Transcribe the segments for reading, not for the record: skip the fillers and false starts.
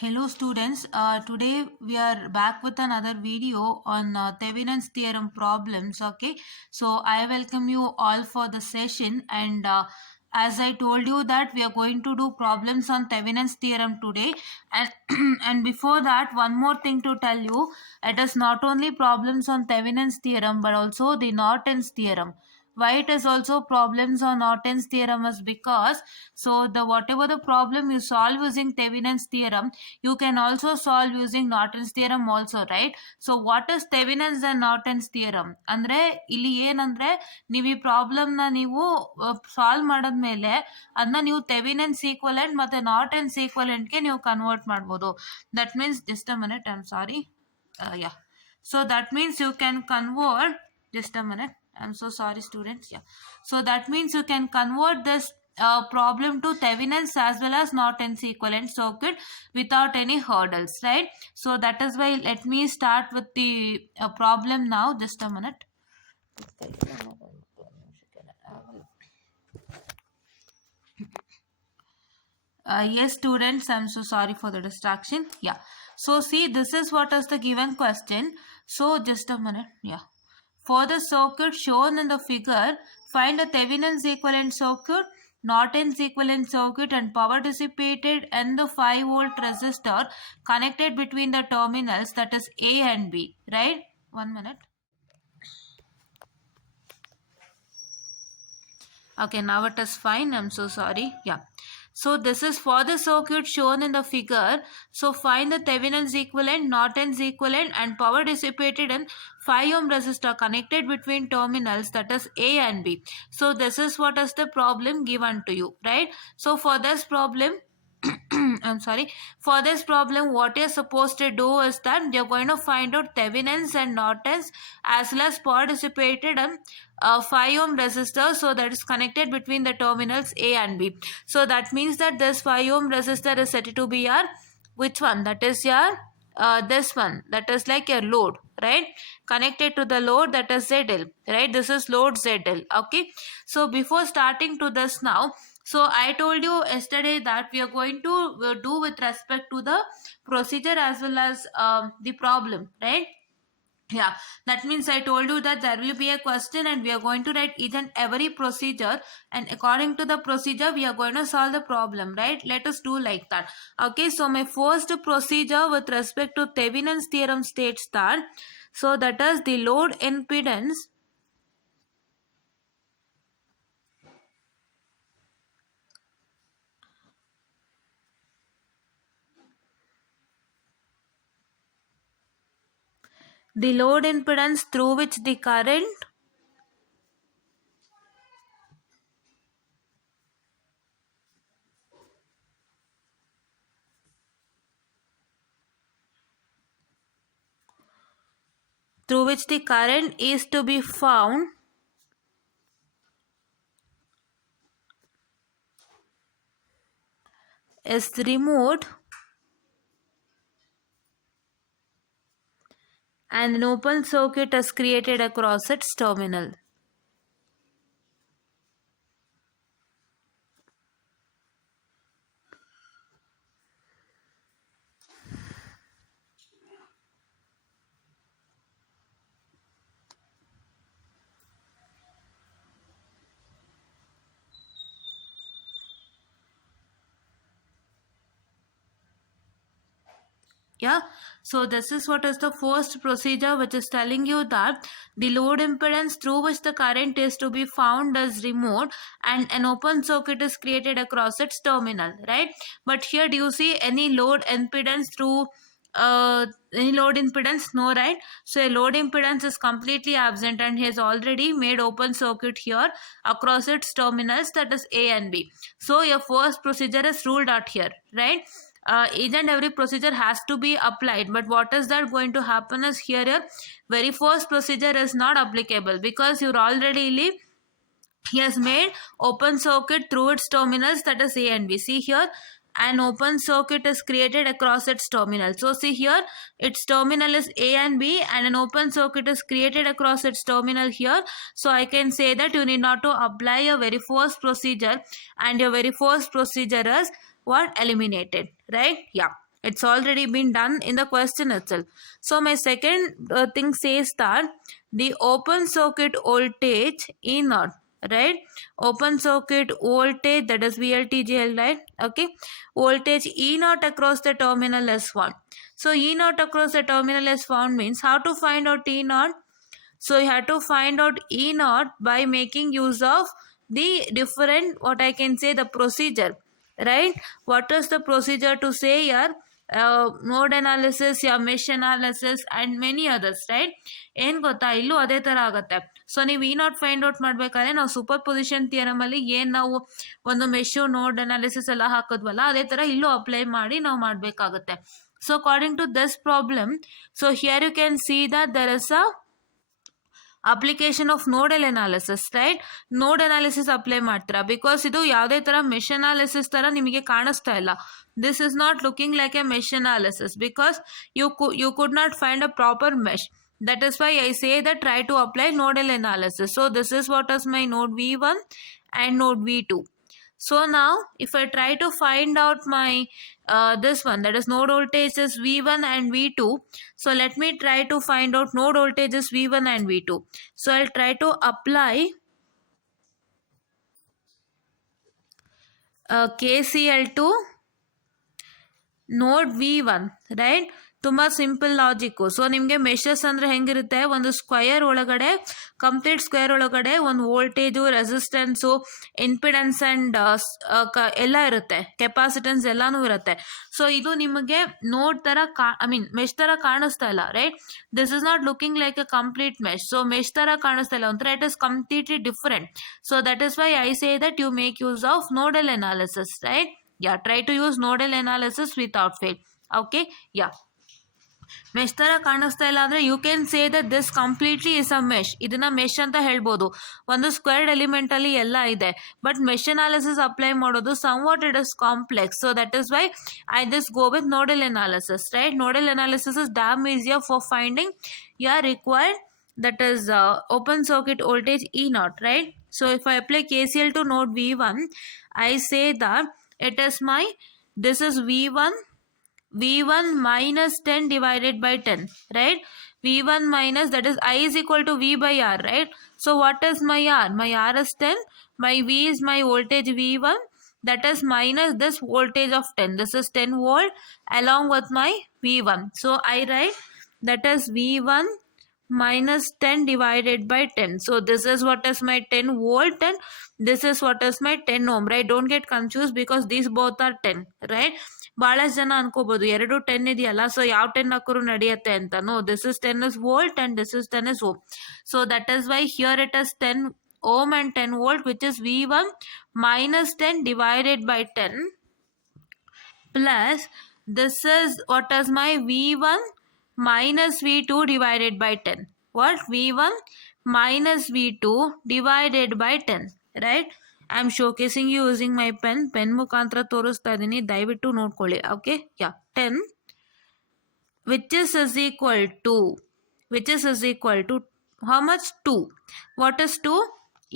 Hello students, today we are back with another video on Thevinins theorem problems. Okay, so I welcome you all for the session, and as I told you that we are going to do problems on Thevinins theorem today, and and before that, one more thing to tell you: it is not only problems on Thevinins theorem but also the Norton's theorem. Why it is also problems on Norton's theorem is because the whatever the problem you solve using Thevinins theorem, you can also solve using Norton's theorem also, right? So what is Thevinins and Norton's theorem ಅಂದ್ರೆ ಇಲ್ಲಿ ಏನಂದ್ರೆ ನೀವು ಈ ಪ್ರಾಬ್ಲಮ್ ನ ನೀವು ಸಾಲ್ವ್ ಮಾಡಿದ್ಮೇಲೆ ಅದನ್ನ ನೀವು ಥೆವಿನಿನ್ಸ್ ಈಕ್ವಲೆಂಟ್ ಮತ್ತೆ ನಾರ್ಟನ್ಸ್ ಈಕ್ವಲೆಂಟ್ ಗೆ ನೀವು ಕನ್ವರ್ಟ್ ಮಾಡ್ಬೋದು. That means just a minute, I am sorry, yeah, so that means you can convert, just a minute, I'm so sorry students, yeah, so that means you can convert this problem to Thevinins as well as Norton's equivalent circuit without any hurdles, right? So that is why let me start with the problem now. Just a minute. Yes students, I'm so sorry for the distraction. Yeah, so see, this is what is the given question. So just a minute. Yeah, for the circuit shown in the figure, find the Thevinins equivalent circuit, Norton's equivalent circuit, and power dissipated in the 5 volt resistor connected between the terminals, that is A and B, right? 1 minute. Okay, now it is fine. I'm so sorry. Yeah. So this is for the circuit shown in the figure. So find the Thevinins equivalent, Norton's equivalent, and power dissipated in 5 ohm resistor connected between terminals, that is A and B. So this is what is the problem given to you, right? So for this problem, I'm sorry, for this problem what you're supposed to do is that you're going to find out Thevinins and Nortons as well as power dissipated in 5 ohm resistor, so that is connected between the terminals A and B. So that means that this 5 ohm resistor is said to be your, which one? That is your this one, that is like your load, right? Connected to the load, that is ZL, right? This is load ZL. Okay, so before starting to this now, so I told you yesterday that we are going to do with respect to the procedure as well as the problem, right? Yeah, that means I told you that there will be a question and we are going to write each and every procedure, and according to the procedure we are going to solve the problem, right? Let us do like that. Okay, so my first procedure with respect to Thevinins theorem states that, so that is the load impedance through which the current is to be found is removed and an open circuit is created across its terminal. Yeah, so this is what is the first procedure, which is telling you that the load impedance through which the current is to be found is removed and an open circuit is created across its terminal, right? But here, do you see any load impedance through any load impedance? No, right? So a load impedance is completely absent and he has already made open circuit here across its terminals, that is A and B. So your first procedure is ruled out here, right? Each and every procedure has to be applied, but what is that going to happen is here your very first procedure is not applicable because you're already he has made open circuit through its terminals, that is A and B. See here, an open circuit is created across its terminal. So see here, its terminal is A and B and an open circuit is created across its terminal here. So I can say that you need not to apply your very first procedure, and your very first procedure is what? Eliminated, right? Yeah. It's already been done in the question itself. So my second thing says that the open circuit voltage E naught, right? Open circuit voltage, that is VLTGL, right? Okay. Voltage E naught across the terminal is found. So E naught across the terminal is found means how to find out E naught? So you have to find out E naught by making use of the different, what I can say, the procedure, right? What is the procedure to say here? Node analysis, yeah, mesh analysis and many others, right? ಏನು ಗೊತ್ತಾ, ಇಲ್ಲೂ ಅದೇ ಥರ ಆಗುತ್ತೆ. ಸೊ ನೀವು ಈ not find out ಮಾಡ್ಬೇಕಾದ್ರೆ ನಾವು ಸೂಪರ್ ಪೊಸಿಷನ್ ಥಿಯರಮ್ ಅಲ್ಲಿ ಏನು ನಾವು ಒಂದು ಮೆಶು ನೋಡ್ ಅನಾಲಿಸಿಸ್ ಎಲ್ಲ ಹಾಕಿದ್ವಲ್ಲ, ಅದೇ ಥರ ಇಲ್ಲೂ ಅಪ್ಲೈ ಮಾಡಿ ನಾವು ಮಾಡಬೇಕಾಗುತ್ತೆ. So according to this problem, so here you can see that there is a application of nodal analysis, right? Node analysis apply ಮಾಡ್ತೀರಾ, ಬಿಕಾಸ್ ಇದು ಯಾವುದೇ ತರ ಮೆಶ್ ಅನಾಲಿಸಿಸ್ ತರ ನಿಮಗೆ ಕಾಣಿಸ್ತಾ ಇಲ್ಲ. This is not looking like a mesh analysis because you could not find a proper mesh. That is why I say that try to apply nodal analysis. So this is what is my node V1 and node V2. So now if I try to find out my this one, that is node voltage is V1 and V2. So let me try to find out node voltages V1 and V2. So I'll try to apply KCL to node V1, right? ತುಂಬ simple logic. So ನಿಮಗೆ ಮೆಷಸ್ ಅಂದರೆ ಹೆಂಗಿರುತ್ತೆ, ಒಂದು ಸ್ಕ್ವಯರ್ ಒಳಗಡೆ, complete square ಒಳಗಡೆ ಒಂದು voltage, resistance, impedance and ಎಲ್ಲ ಇರುತ್ತೆ, ಕೆಪಾಸಿಟೆನ್ಸ್ ಎಲ್ಲನೂ ಇರುತ್ತೆ. ಸೊ ಇದು ನಿಮಗೆ ನೋಡ್ ಥರ ಮೆಶ್ ಥರ ಕಾಣಿಸ್ತಾ ಇಲ್ಲ, right? This is not looking like a complete mesh. So mesh ಥರ ಕಾಣಿಸ್ತಾ ಇಲ್ಲ, ಒಂಥರ it is completely different. So that is why I say that you make use of nodal analysis, right? Yeah, try to use nodal analysis without fail. Okay, yeah. Mesh ತರ ಕಾಣಿಸ್ತಾ ಇಲ್ಲ ಅಂದ್ರೆ you can say that this completely is a mesh. ಇದನ್ನ mesh ಅಂತ ಹೇಳ್ಬೋದು. ಒಂದು squared element ಅಲ್ಲಿ ಎಲ್ಲ ಇದೆ, ಬಟ್ ಮೆಶ್ ಅನಾಲಿಸಿಸ್ ಅಪ್ಲೈ ಮಾಡೋದು somewhat it is complex. So that is why I just go with nodal analysis, right? Nodal analysis is damn easier for finding your required, that is open circuit voltage E naught, right? So if I apply KCL to node V1, I say that it is my, this is V1 minus 10 divided by 10, right? V1 minus, that is I is equal to V by R, right? So what is my R? My R is 10. My V is my voltage V1, that is minus this voltage of 10. This is 10 volt along with my V1. So I write that is V1 minus 10 divided by 10. So this is what is my 10 volt and this is what is my 10 ohm, right? Don't get confused because these both are 10, right? ಬಹಳಷ್ಟು ಜನ ಅನ್ಕೋಬಹುದು ಎರಡು 10 ಇದೆಯಲ್ಲ, ಸೊ ಯಾವ 10 ಹಾಕೋರು ನಡೆಯುತ್ತೆ ಅಂತ. No, this is 10 is volt and this is 10 is ohm. So that is why here it is 10 ohm and 10 volt, which is V1 minus 10 divided by 10 plus this is what is my V1 minus V2 divided by 10. What? V1 minus V2 divided by 10, right? I am showcasing you using my pen ಮುಖಾಂತರ ತೋರಿಸ್ತಾ ಇದ್ದೀನಿ, ದಯವಿಟ್ಟು ನೋಡ್ಕೊಳ್ಳಿ. ಓಕೆ, ಯಾ, 10 which is equal to how much? 2. What is 2?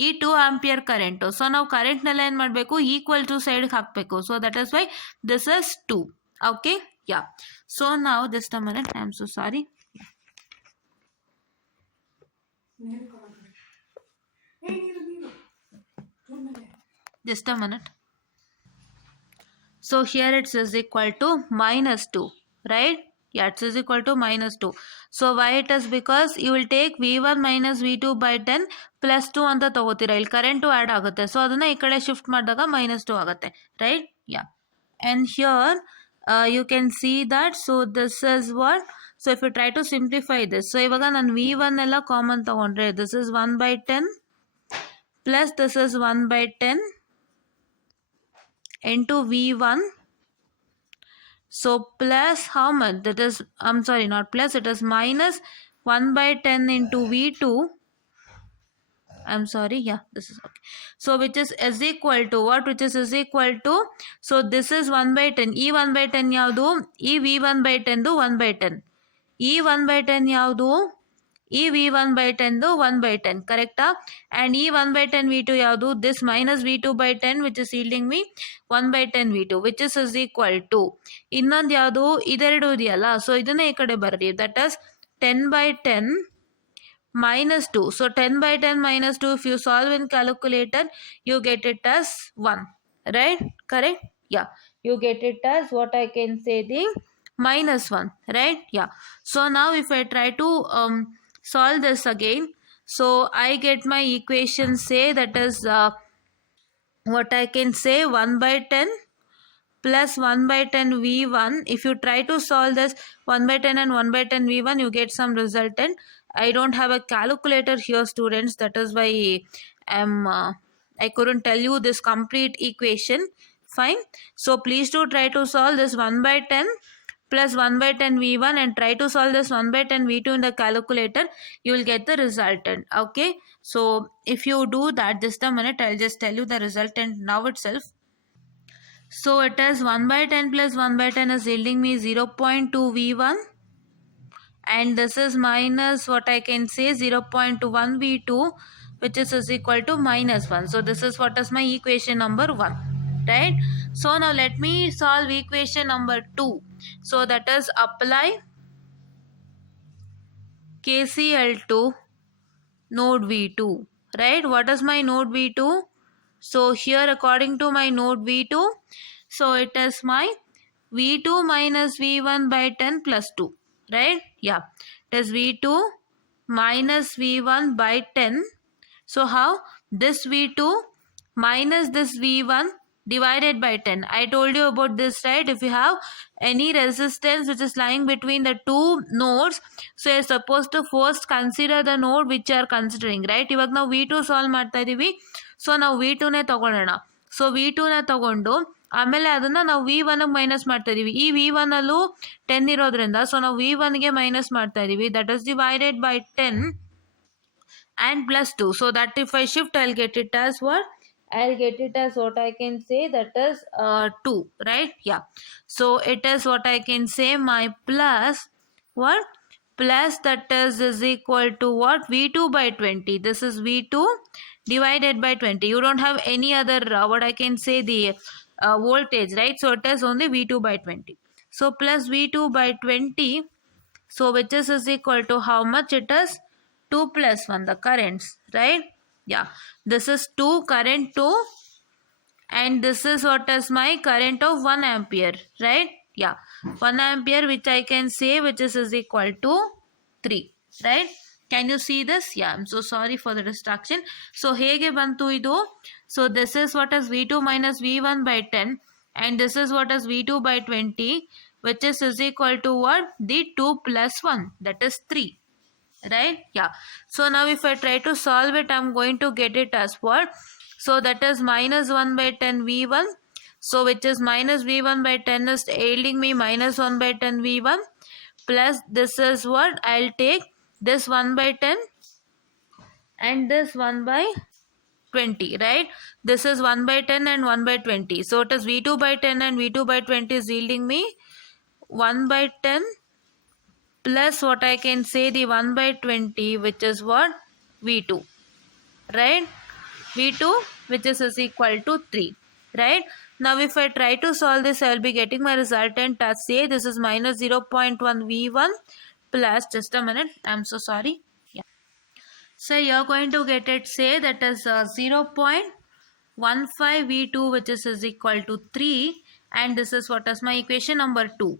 ಈ 2 ampere current. So ನಾವು ಕರೆಂಟ್ನೆಲ್ಲ ಏನು ಮಾಡಬೇಕು, ಈಕ್ವಲ್ ಟು ಸೈಡ್ಗೆ ಹಾಕಬೇಕು. So that is why this is 2. Okay, yeah. So ನಾವು just a minute, I am so sorry. Just a minute. So here it is equal to minus 2, right? Yeah, it is equal to minus 2. So why it is? Because you will take V1 minus V2 by 10 plus 2 ಅಂತ ತಗೋತೀರಾ. ಇಲ್ಲಿ current add ಆಗುತ್ತೆ. ಸೊ ಅದನ್ನ ಈ ಕಡೆ ಶಿಫ್ಟ್ ಮಾಡಿದಾಗ minus 2 ಆಗುತ್ತೆ, right? Yeah. And here you can see that. So this is what? So if you try to simplify this, so ಇವಾಗ ನಾನು V1 ಎಲ್ಲ ಕಾಮನ್ ತಗೊಂಡ್ರೆ this is 1 by 10 plus this is 1 by 10 into V1. So plus how much? That is, I'm sorry, not plus, it is minus 1 by 10 into V2. I'm sorry, yeah, this is okay. So which is equal to what? Which is equal to, so this is 1 by 10. E 1 by 10 ಯಾವುದು? E V1 by 10 1 by 10. E 1 by 10 ಯಾವುದು? ಈ V1 by 10 1 by 10 ಕರೆಕ್ಟಾ ಆ್ಯಂಡ್ ಈ 1 by 10 V2 ಯಾವುದು this minus V2 by 10 which is yielding me 1 by 10 V2 which is equal to ಇನ್ನೊಂದು ಯಾವುದು ಇದೆರಡು ಇದೆಯಲ್ಲ ಸೊ ಇದನ್ನೇ ಈ ಕಡೆ ಬರ್ರಿ ದಟ್ ಇಸ್ 10 by 10 minus 2. So 10 by 10 minus 2, if you solve in calculator, you get it as 1. Right? Correct? Yeah. You get it as what I can say the minus 1. Right? Yeah. So now if I try to solve this again, so I get my equation say that is what I can say 1 by 10 plus 1 by 10 V1. If you try to solve this 1 by 10 and 1 by 10 V1, you get some resultant. I don't have a calculator here, students. That is why I couldn't tell you this complete equation. Fine. So please do try to solve this 1 by 10 plus 1 by 10 V1 and try to solve this 1 by 10 V2 in the calculator. You will get the resultant. Okay. So if you do that, just a minute, I'll just tell you the resultant now itself. So it is 1 by 10 plus 1 by 10 is yielding me 0.2 V1 and this is minus what I can say 0.1 V2 which is equal to minus 1. So this is what is my equation number 1, right? So now let me solve equation number 2. So that is apply KCL to node V2, right? What is my node V2? So here according to my node V2, so it is my V2 minus V1 by 10 plus 2, right? Yeah, it is V2 minus V1 by 10. So how? This V2 minus this V1 divided by 10. I told you about this, right? If you have any resistance which is lying between the two nodes, so you're supposed to first consider the node which you are considering, right? ಇವಾಗ ನಾವು V2 solve ಮಾಡ್ತಾ ಇದೀವಿ ಸೊ ನಾವು V2ನೇ ತಗೊಳ್ಳೋಣ ಸೊ V2ನ ತಗೊಂಡು ಆಮೇಲೆ ಅದನ್ನು ನಾವು V1ಗೆ ಮೈನಸ್ ಮಾಡ್ತಾ ಇದೀವಿ ಈ V1 ಅಲ್ಲೂ 10 ಇರೋದ್ರಿಂದ ಸೊ ನಾವು V1ಗೆ ಮೈನಸ್ ಮಾಡ್ತಾ ಇದೀವಿ that is divided by 10 and plus 2. So that if I shift, I'll get it as what? I'll get it as what I can say that is 2, right? Yeah. So it is what I can say my plus what? Plus that is equal to what? V2 by 20. This is V2 divided by 20. You don't have any other what I can say the voltage, right? So it is only V2 by 20. So plus V2 by 20. So which is equal to how much it is? 2 plus 1, the currents, right? Yeah, this is 2 current 2 and this is what is my current of 1 ampere, right? Yeah, 1 ampere which I can say which is equal to 3, right? Can you see this? Yeah, I'm so sorry for the distraction. So hege bantu idu? So this is what is V2 minus V1 by 10 and this is what is V2 by 20 which is equal to what? The 2 plus 1, that is 3. Right? Yeah. So now if I try to solve it, I'm going to get it as what? So that is minus 1 by 10 V1. So which is minus V1 by 10 is yielding me minus 1 by 10 V1. Plus this is what? I'll take this 1 by 10 and this 1 by 20, right? This is 1 by 10 and 1 by 20. So it is V2 by 10 and V2 by 20 is yielding me 1 by 10 plus what I can say the 1 by 20 which is what? V2, right? V2 which is equal to 3, right? Now if I try to solve this, I will be getting my resultant as say this is minus 0.1 V1 plus, just a minute, I'm so sorry. Yeah. So you're going to get it say that is 0.15 V2 which is equal to 3 and this is what is my equation number 2.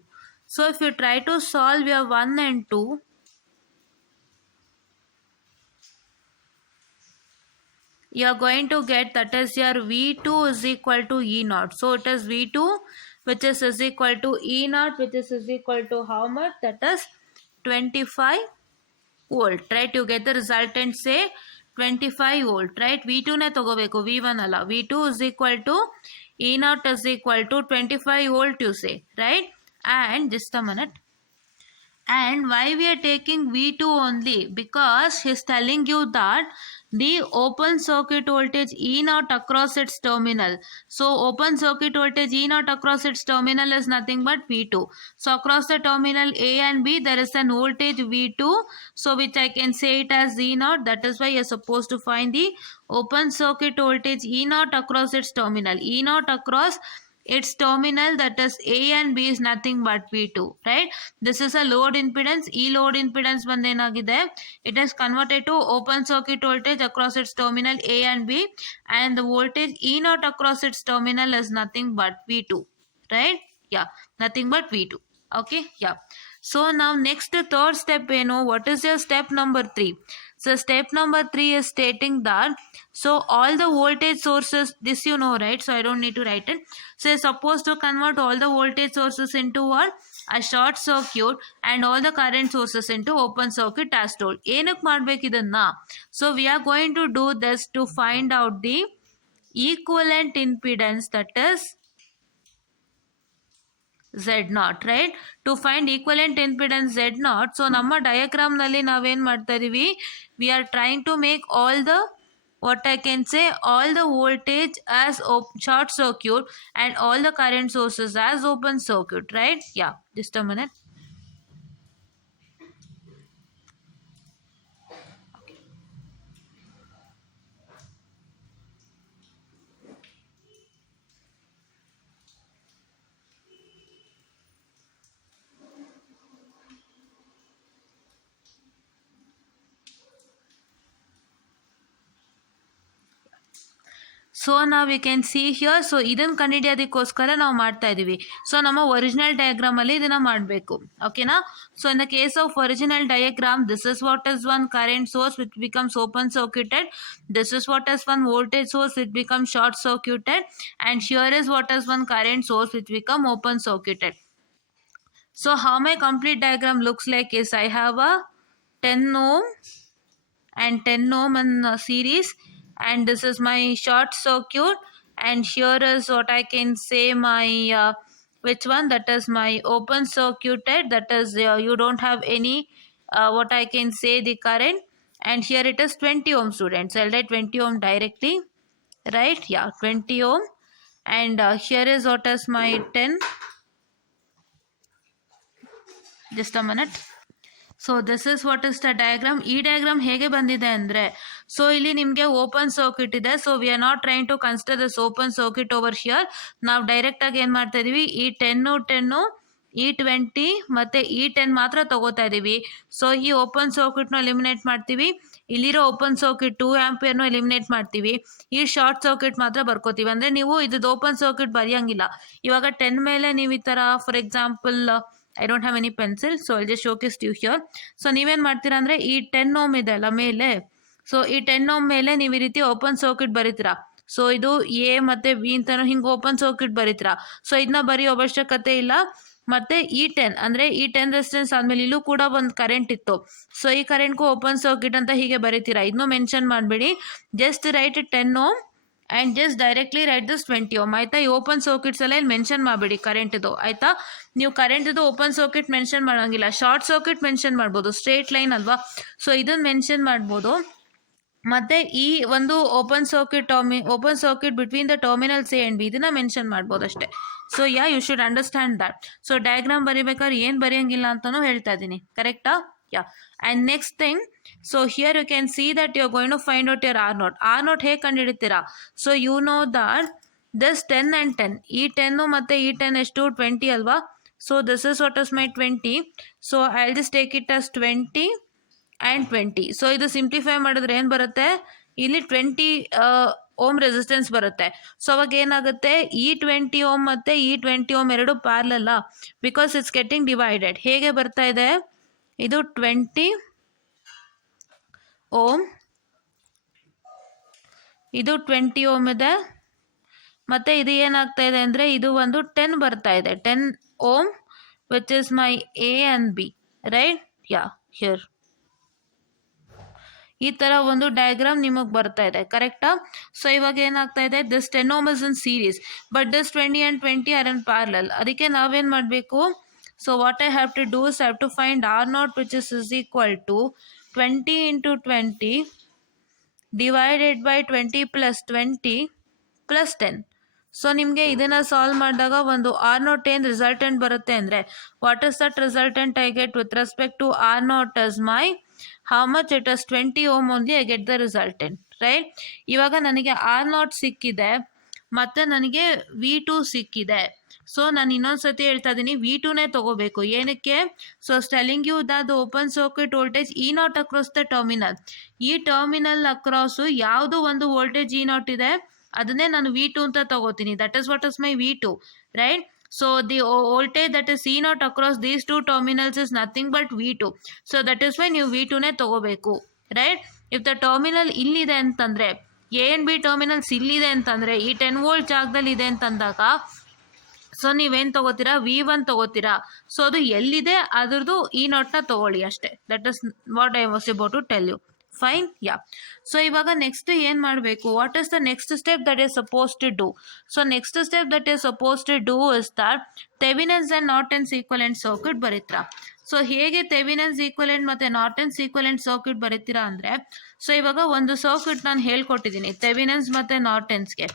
So if you try to solve your 1 and 2, you are going to get that is your V2 is equal to E0. So it is V2 which is equal to E0 which is equal to how much? That is 25 volt, right? You get the resultant say 25 volt, right? V2 ne tagobeku, V1 alla. V2 is equal to E0 is equal to 25 volt you say, right? And just a minute, And why we are taking V2 only? Because he's telling you that the open circuit voltage E naught across its terminal. So open circuit voltage E naught across its terminal is nothing but V2. So across the terminal A and B there is an voltage V2. So which I can say it as E naught. That is why you are supposed to find the open circuit voltage E naught across its terminal. E naught across its terminal, that is A and B, is nothing but V2, right? This is a load impedance. E load impedance ಬಂದೇನಾಗಿದೆ, it is converted to open circuit voltage across its terminal A and B, and the voltage E naught across its terminal is nothing but V2, right? Yeah, nothing but V2. Okay, yeah. So now next third step, what is your step number 3? So step number 3 is stating that, so all the voltage sources, this you know, right? So I don't need to write it. So you're supposed to convert all the voltage sources into what? A short circuit, and all the current sources into open circuit as told. ಏನಕ್ಕೆ ಮಾಡಬೇಕು ಇದನ್ನ? So we are going to do this to find out the equivalent impedance, that is Z0, right? To find equivalent impedance Z0, so ನಮ್ಮ diagram ನಲ್ಲಿ ನಾವೇನ್ ಮಾಡ್ತಾ ಇದೀವಿ, we are trying to make all the, what I can say, all the voltage as short circuit and all the current sources as open circuit, right? Yeah, just a minute. So ನಾವು we can see here, so ಇದನ್ನು ಕಂಡುಹಿಡಿಯೋದಕ್ಕೋಸ್ಕರ ನಾವು ಮಾಡ್ತಾ ಇದ್ದೀವಿ. ಸೊ ನಮ್ಮ ಒರಿಜಿನಲ್ ಡಯಾಗ್ರಾಮಲ್ಲಿ ಇದನ್ನು ಮಾಡಬೇಕು, ಓಕೆನಾ? So in the case of original diagram, this is what is one current source which becomes open circuited, this is what is one voltage source which become short circuited, and here is what is one current source which become open circuited. So how my complete diagram looks like is, I have a 10 ohm and 10 ohm in series, and this is my short circuit, and here is what I can say my which one, that is my open circuited, that is you don't have any what I can say the current, and here it is 20 ohm students. I'll write 20 ohm directly, right? Yeah, 20 ohm, and here is what is my 10, just a minute. So this is what is the diagram. ಈ diagram ಹೇಗೆ ಬಂದಿದೆ ಅಂದರೆ, so ಇಲ್ಲಿ ನಿಮಗೆ open circuit ಇದೆ. So we are not trying to consider this open circuit over here. ನಾವು ಡೈರೆಕ್ಟಾಗಿ ಏನು ಮಾಡ್ತಾ ಇದ್ದೀವಿ, ಈ 10 ಈ 20 ಮತ್ತು ಈ 10 ಮಾತ್ರ ತಗೋತಾ ಇದ್ದೀವಿ. ಸೊ ಈ ಓಪನ್ ಸರ್ಕ್ಯೂಟ್ನ ಎಲಿಮಿನೇಟ್ ಮಾಡ್ತೀವಿ, ಇಲ್ಲಿರೋ ಓಪನ್ ಸರ್ಕ್ಯೂಟ್ 2 ಆಂಪಿಯರ್ನು ಎಲಿಮಿನೇಟ್ ಮಾಡ್ತೀವಿ, ಈ ಶಾರ್ಟ್ ಸರ್ಕ್ಯೂಟ್ ಮಾತ್ರ ಬರ್ಕೋತೀವಿ. ಅಂದರೆ ನೀವು ಇದು ಓಪನ್ ಸರ್ಕ್ಯೂಟ್ ಬರೆಯೋಂಗಿಲ್ಲ. ಇವಾಗ 10 ಮೇಲೆ ನೀವು ಈ ಥರ, for example I don't have any pencil, so I'll just showcase to you here. So ನೀವೇನು ಮಾಡ್ತೀರಾ ಅಂದರೆ, ಈ 10 ohm ಇದೆ ಅಲ್ಲ ಮೇಲೆ, ಸೊ ಈ 10 ohm ಮೇಲೆ ನೀವು ಈ ರೀತಿ ಓಪನ್ ಸರ್ಕ್ಯೂಟ್ ಬರೀತೀರಾ. ಸೊ ಇದು ಎ ಮತ್ತು ಬಿ ಅಂತಲೂ ಹಿಂಗೆ ಓಪನ್ ಸರ್ಕ್ಯೂಟ್ ಬರೀತೀರಾ. ಸೊ ಇದನ್ನ ಬರೆಯೋ ಅವಶ್ಯಕತೆ ಇಲ್ಲ. ಮತ್ತು ಈ 10 ಅಂದರೆ ಈ 10 ರೆಸಿಸ್ಟೆನ್ಸ್ ಆದಮೇಲೆ ಇಲ್ಲೂ ಕೂಡ ಒಂದು ಕರೆಂಟ್ ಇತ್ತು. ಸೊ ಈ ಕರೆಂಟ್ಗೂ ಓಪನ್ ಸರ್ಕ್ಯೂಟ್ ಅಂತ ಹೀಗೆ ಬರೀತೀರಾ. ಇದನ್ನೂ ಮೆನ್ಷನ್ ಮಾಡಬೇಡಿ, just right 10 ohm and just directly write this 20 ohm, ಆಯಿತಾ? ಈ ಓಪನ್ ಸರ್ಕ್ಯೂಟ್ಸ್ ಎಲ್ಲ ಇಲ್ಲಿ ಮೆನ್ಷನ್ ಮಾಡಬೇಡಿ ಕರೆಂಟಿದು, ಆಯಿತಾ? ನೀವು ಕರೆಂಟಿದು ಓಪನ್ ಸರ್ಕ್ಯೂಟ್ ಮೆನ್ಷನ್ ಮಾಡೋಂಗಿಲ್ಲ, ಶಾರ್ಟ್ ಸರ್ಕ್ಯೂಟ್ ಮೆನ್ಷನ್ ಮಾಡ್ಬೋದು, ಸ್ಟ್ರೇಟ್ ಲೈನ್ ಅಲ್ವಾ? ಸೊ ಇದನ್ನು ಮೆನ್ಷನ್ ಮಾಡ್ಬೋದು. ಮತ್ತು ಈ ಒಂದು open circuit between the terminals A and B, ಇದನ್ನು ಮೆನ್ಷನ್ ಮಾಡ್ಬೋದು ಅಷ್ಟೇ. So you should understand that. So diagram ಬರೀಬೇಕಾದ್ರೆ ಏನು ಬರೆಯೋಂಗಿಲ್ಲ ಅಂತಲೂ ಹೇಳ್ತಾ ಇದ್ದೀನಿ, ಕರೆಕ್ಟಾ? Yeah, and next thing, so here you can see that you're going to find out your R0. R0 ಹೇಗೆ ಕಂಡುಹಿಡಿತೀರಾ? So you know that this 10 and 10, ಈ 10 ಮತ್ತು ಈ 10 ಎಷ್ಟು 20 ಅಲ್ವಾ? So this is what is my 20. So I will just take it as 20 and 20. ಸೊ ಇದು ಸಿಂಪ್ಲಿಫೈ ಮಾಡಿದ್ರೆ ಏನು ಬರುತ್ತೆ, ಇಲ್ಲಿ 20 ಓಮ್ ರೆಸಿಸ್ಟೆನ್ಸ್ ಬರುತ್ತೆ. ಸೊ ಅವಾಗ ಏನಾಗುತ್ತೆ, ಈ 20 ohm ಮತ್ತು ಈ 20 ohm ಎರಡು ಪ್ಯಾರಲಲ್ಲ, ಬಿಕಾಸ್ ಇಟ್ಸ್ ಗೆಟಿಂಗ್ ಡಿವೈಡೆಡ್. ಹೇಗೆ ಬರ್ತಾ ಇದೆ, ಇದು 20 ohm, ಇದು 20 ohm ಇದೆ, ಮತ್ತು ಇದು ಏನಾಗ್ತಾ ಇದೆ ಅಂದರೆ ಇದು ಒಂದು 10 ಬರ್ತಾ ಇದೆ, 10 ohm which is my A and B, right? ಯಾ, ಹಿಯರ್ ಈ ಥರ ಒಂದು ಡಯಾಗ್ರಾಮ್ ನಿಮಗೆ ಬರ್ತಾ ಇದೆ, ಕರೆಕ್ಟಾ? ಸೊ ಇವಾಗ ಏನಾಗ್ತಾ ಇದೆ, this 10 ohm is in series, but this 20 and 20 are in parallel. ಅದಕ್ಕೆ ನಾವೇನು ಮಾಡಬೇಕು, So what I have to do is I have to find R naught, which is equal to 20 into 20 divided by 20 plus 20 plus 10. ಸೊ ನಿಮಗೆ ಇದನ್ನು ಸಾಲ್ವ್ ಮಾಡಿದಾಗ ಒಂದು ಆರ್ ನಾಟ್ ಏನು resultant ಬರುತ್ತೆ ಅಂದರೆ what is that resultant I get with respect to R naught is my how much it is 20 ohm only I get the resultant right. ಇವಾಗ ನನಗೆ R not ಸಿಕ್ಕಿದೆ ಮತ್ತು ನನಗೆ V2 ಸಿಕ್ಕಿದೆ. ಸೊ ನಾನು ಇನ್ನೊಂದ್ಸತಿ ಹೇಳ್ತಾ ಇದ್ದೀನಿ V2ನೇ ತಗೋಬೇಕು. ಏನಕ್ಕೆ? So telling you that the open circuit voltage E naught across the terminal. ಈ ಟರ್ಮಿನಲ್ ಅಕ್ರಾಸು ಯಾವುದು ಒಂದು ವೋಲ್ಟೇಜ್ ಇ ನಾಟ್ ಇದೆ ಅದನ್ನೇ ನಾನು V2 ಅಂತ ತಗೋತೀನಿ. That is what is my V2 right. So the voltage that is E naught across these two terminals is nothing but V2. So that is Y ನೀವು V2ನೇ ತಗೋಬೇಕು ರೈಟ್. ಇಫ್ ದ ಟರ್ಮಿನಲ್ ಇಲ್ಲಿದೆ ಅಂತಂದರೆ ಎ ಆ್ಯಂಡ್ ಬಿ ಟರ್ಮಿನಲ್ಸ್ ಇಲ್ಲಿದೆ ಅಂತಂದರೆ ಈ 10 ವೋಲ್ಟ್ ಜಾಗದಲ್ಲಿ ಇದೆ ಅಂತಂದಾಗ ಸೊ ನೀವೇನು ತೊಗೋತೀರಾ? V1 ತೊಗೋತೀರಾ. ಸೊ ಅದು ಎಲ್ಲಿದೆ ಅದ್ರದ್ದು ಇ ನಾಟ್ನ ತೊಗೊಳ್ಳಿ ಅಷ್ಟೇ. That is what I was about to tell you. Fine yeah. So ಇವಾಗ ನೆಕ್ಸ್ಟ್ ಏನು ಮಾಡಬೇಕು? What is the next step that is suppose to do? So next step that is suppose to do is that Thevenin's and Norton's equivalent circuit ಬರೀತೀರಾ. So ಹೇಗೆ Thevenin's equivalent ಮತ್ತು ನಾರ್ಟನ್ಸ್ equivalent circuit ಬರೀತೀರಾ ಅಂದರೆ, ಸೊ ಇವಾಗ ಒಂದು ಸರ್ಕ್ಯೂಟ್ ನಾನು ಹೇಳ್ಕೊಟ್ಟಿದ್ದೀನಿ ಥೆವಿನಿನ್ಸ್ ಮತ್ತು ನಾರ್ಟನ್ಸ್ಗೆ.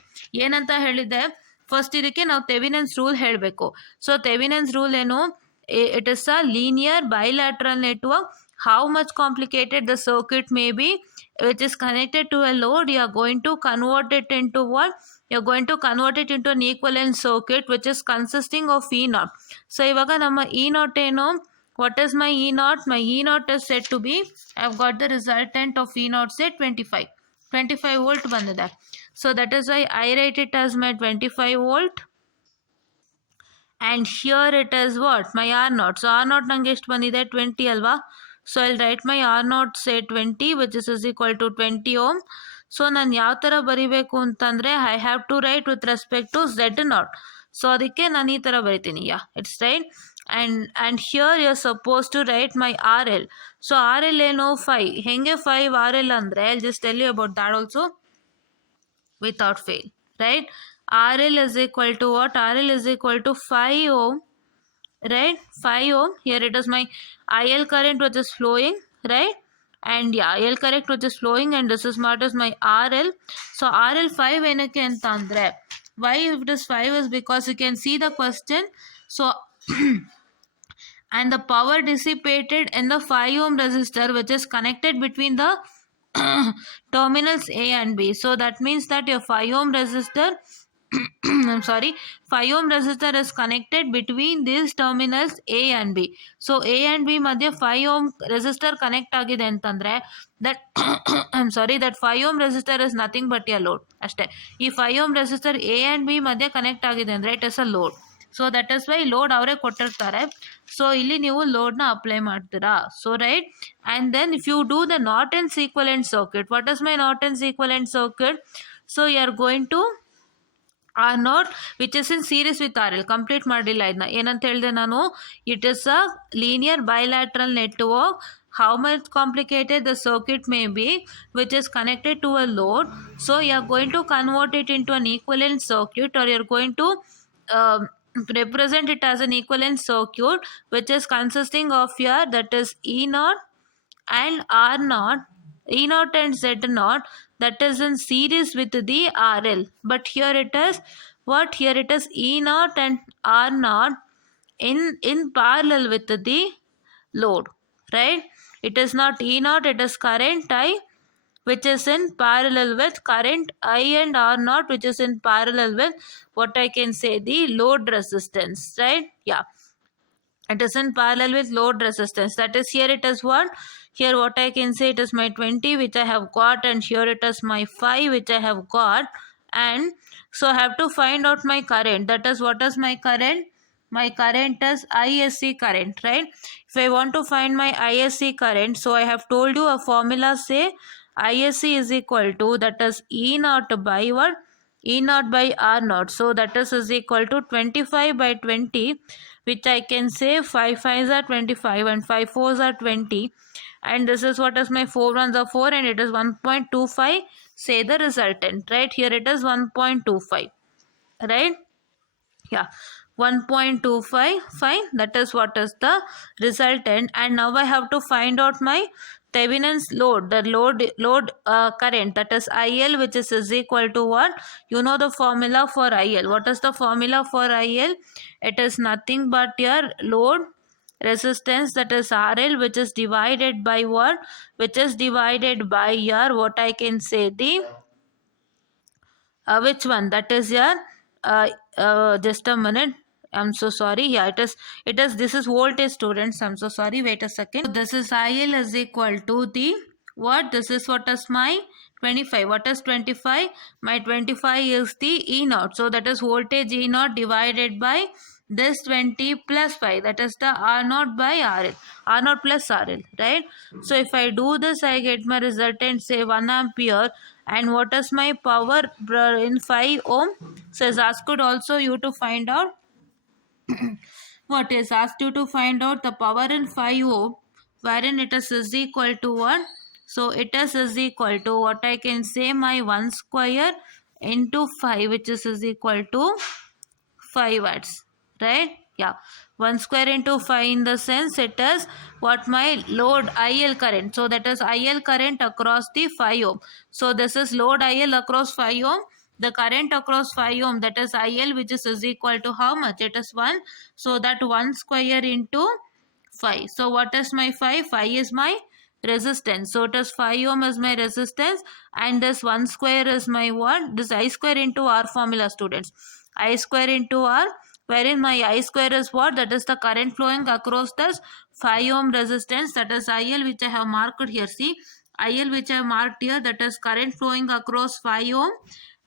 ಏನಂತ ಹೇಳಿದ್ದೆ? ಫಸ್ಟ್ ಇದಕ್ಕೆ ನಾವು ಥೆವಿನಿನ್ಸ್ ರೂಲ್ ಹೇಳಬೇಕು. ಸೊ ಥೆವಿನಿನ್ಸ್ ರೂಲ್ ಏನು? It is a linear bilateral network. How much complicated the circuit may be which is connected to a load, you are going to convert it into what? You are going to convert it into an equivalent circuit which is consisting of E naught. So ivaga nama E naught eno? What is my E naught? My E naught is said to be, I have got the resultant of E naught say 25 volt bandide. So that is why I write it as my 25 volt. And here it is what? My R naught. So R naught nange ಎಷ್ಟು ಬಂದಿದೆ? 20 ಅಲ್ವಾ? So I'll write my R naught say 20 which is equal to 20 ohm. So ನಾನು ಯಾವ ಥರ ಬರಿಬೇಕು ಅಂತಂದರೆ I have to write with respect to Z naught. So ಅದಕ್ಕೆ ನಾನು ಈ ಥರ ಬರಿತೀನಿ. Yeah, it's right. And here you are suppose to write my R L. So R L ಏನು? 5. ಹೆಂಗೆ 5 ಆರ್ ಎಲ್ ಅಂದರೆ I just tell you about that also without fail, right? RL is equal to what? RL is equal to 5 ohm, right? 5 ohm. Here it is my IL current which is flowing, right? And yeah, IL current which is flowing, and this is what is my RL. So RL 5 ಏನಕ್ಕೆ ಅಂತ ಅಂದರೆ, why if it is 5 is because you can see the question. So and the power dissipated in the 5 ohm resistor which is connected between the terminals A and B. So that means that your 5 ohm resistor I'm sorry, 5 ohm resistor is connected between these terminals A and B. So A and B madhya 5 ohm resistor connect agide antandre that I'm sorry, that 5 ohm resistor is nothing but a load ashte. Ee 5 ohm resistor A and B madhya connect agide andre it is a load. So that is why load ಅವರೇ ಕೊಟ್ಟಿರ್ತಾರೆ. So ಇಲ್ಲಿ ನೀವು ಲೋಡ್ನ apply ಮಾಡ್ತೀರಾ. So right, and then if you do the Norton's equivalent circuit, what is my Norton's equivalent circuit? So you are going to R naught which is in series with R L. Complete ಮಾಡಿಲ್ಲ ಇದನ್ನ. ಏನಂತ ಹೇಳಿದೆ ನಾನು? It is a linear bilateral network. How much complicated the circuit may be which is connected to a load. So you are going to convert it into an equivalent circuit, or you are going to represent it as an equivalent circuit which is consisting of your, that is E naught and R naught, E naught and Z naught, that is in series with the RL. But here it is what? Here it is E naught and R naught in parallel with the load, right? It is not E naught, it is current I which is in parallel with current I, and R naught which is in parallel with what I can say the load resistance, right? Yeah, it is in parallel with load resistance. That is, here it is what? Here what I can say, it is my 20 which I have got, and here it is my 5 which I have got. And so I have to find out my current. That is, what is my current? My current is ISC current, right? If I want to find my ISC current, so I have told you a formula, say ISC is equal to, that is E naught by what? E naught by R naught. So that is equal to 25 by 20, which I can say 5 5s are 25 and 5 4s are 20. And this is what is my 4 1s are 4, and it is 1.25. Say the resultant, right? Here it is 1.25, right? Yeah, 1.25. Fine, that is what is the resultant. And now I have to find out my Thevenin's load, the load current, that is IL, which is equal to what? You know the formula for IL. What is the formula for IL? It is nothing but your load resistance, that is RL, which is divided by what? Which is divided by your, what I can say, the which one? That is your just a minute. I'm so sorry. Yeah, it is this is voltage, students. I'm so sorry. Wait a second. So this is IL is equal to the what? This is what is my 25. What is 25? My 25 is the E naught. So that is voltage E naught divided by this 20 plus 5. That is the R naught by RL. R naught plus RL, right? So if I do this, I get my resultant, say 1 ampere. And what is my power in 5 ohm? So is asked also you to find out what is asked you to find out the power in 5 ohm, wherein it is equal to what? So it is equal to what I can say, my 1 square into 5, which is equal to 5 watts, right? Yeah, 1 square into 5, in the sense it is what my load IL current. So that is IL current across the 5 ohm. So this is load IL across 5 ohm. The current across 5 ohm, that is IL, which is equal to how much? It is 1. So that 1 square into 5. So what is my 5? 5 is my resistance. So it is 5 ohm is my resistance, and this 1 square is my what? This I square into R formula, students. I square into R, wherein my I square is what? That is the current flowing across this 5 ohm resistance, that is IL, which I have marked here. See, IL which I have marked here, that is current flowing across 5 ohm,